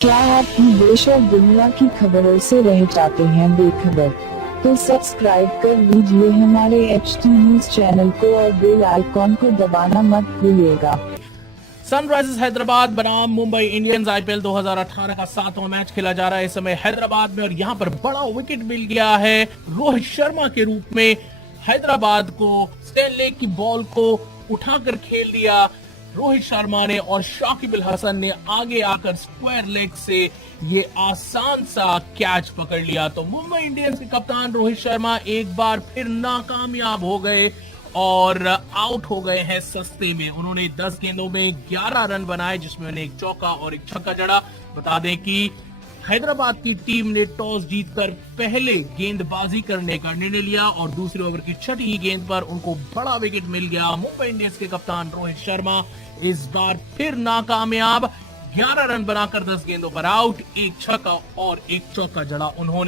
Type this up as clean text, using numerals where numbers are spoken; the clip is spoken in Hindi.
क्या आप भी देश और दुनिया की खबरों से रह जाते हैं बेखबर? तो सब्सक्राइब कर लीजिए हमारे HT न्यूज चैनल को और बेल आइकॉन को दबाना मत भूलिएगा। सनराइजर्स हैदराबाद बनाम मुंबई इंडियंस आईपीएल 2018 का 7वां मैच खेला जा रहा है इस समय हैदराबाद में, और यहां पर बड़ा विकेट मिल गया है रोहित शर्मा के रूप में। हैदराबाद को स्टेनले की बॉल को उठाकर खेल दिया रोहित शर्मा ने, और शाकिब अल हसन ने आगे आकर स्क्वायर लेग से ये आसान सा कैच पकड़ लिया। तो मुंबई इंडियंस के कप्तान रोहित शर्मा एक बार फिर नाकामयाब हो गए और आउट हो गए हैं सस्ते में। उन्होंने 10 गेंदों में 11 रन बनाए, जिसमें उन्हें एक चौका और एक छक्का जड़ा। बता दें कि हैदराबाद की टीम ने टॉस जीतकर पहले गेंदबाजी करने का निर्णय लिया और दूसरे ओवर की छठी गेंद पर उनको बड़ा विकेट मिल गया। मुंबई इंडियंस के कप्तान रोहित शर्मा इस बार फिर नाकामयाब, 11 रन बनाकर 10 गेंदों पर आउट, एक छक्का और एक चौका जड़ा उन्होंने।